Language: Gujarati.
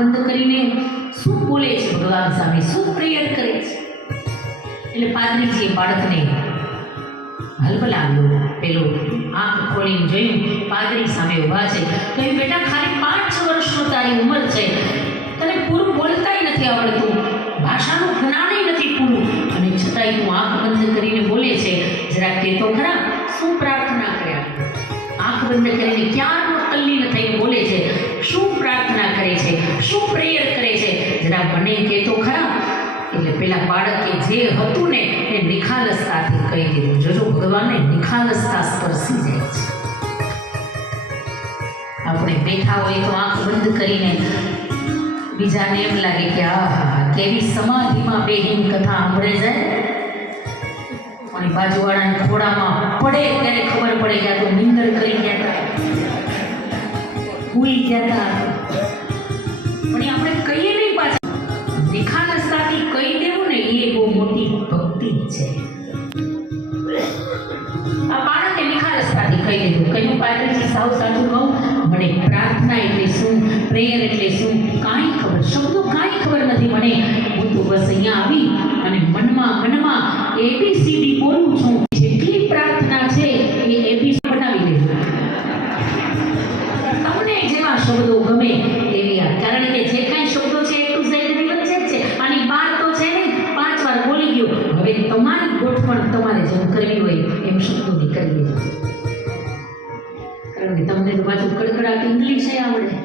બંધ કરીને શું બોલે છે ભગવાન સામે, શું પ્રેયર કરે છે. એટલે પાદરીજીએ બાળકને હલબલાવ્યો. પેલો આંખ ખોલીને જોયું, પાદરી સામે ઊભા છે. કહ્યું, બેટા ખાલી 5 વર્ષનો તારી ઉંમર છે, તને પૂરું બોલતાય નથી આવડતું, ભાષાનું જ્ઞાનય નથી પૂરું, અને છતાંય તું આંખ બંધ કરીને બોલે છે. જરાક કે તો ખરા શું પ્રાર્થના કર્યા? આંખ બંધ કરીને ક્યારનો તલ્લીન થઈને બોલે છે, શું પ્રાર્થના કરે છે, શું પ્રેયર કરે છે, જરા મને કે તો ખરા. એટલે પેલા બાળકે જે હતું ને એ નિખાલસતાથી કહી દીધું. જોજો, ભગવાનને નિખાલસતા સ્પર્શી જાય છે. આપણે બેઠા હોય તો આંખ બંધ કરીને બીજાને એમ લાગે કે આહા કેવી સમાધિમાં બેહીને કથા સાંભળે જાય, અને બાજુવાળાના ખોડામાં પડે ત્યારે ખબર પડે કે આ તો નિંદર કરી ગયા હતા, ભૂલી ગયા હતા. પણ આપણે કહીએ નહીં પાછા, નિખાલસતાથી કહી દેવું ને એ બહુ મોટી ભક્તિ છે. આ બાળકે નિખાલસતાથી કહી દીધું. કહ્યું, પાદરીજી સાવ સાચું કહું, મને પ્રાર્થના એટલે શું, પ્રેયર એટલે શું કાંઈ ખબર, શબ્દો કાંઈ ખબર નથી મને. હું તો બસ અહીંયા આવી અને મનમાં એબીસીડી બોલું છું. જેટલી પ્રાર્થના છે એ એબીસી બનાવી લેજો. તમને જેવા શબ્દો ગમે એવી, કારણ કે જે કાંઈ શબ્દો છે એ ટુ ઝેડ ની વચ્ચે જ છે. આની બાર તો છે ને 5 વાર બોલી ગયો. હવે તમારી ગોઠવણ તમારે જેમ કરવી હોય એમ શબ્દો નીકળી લેજો. કારણ કે તમને તો પાછું કડકડાટ ઇંગ્લિશ આવડે.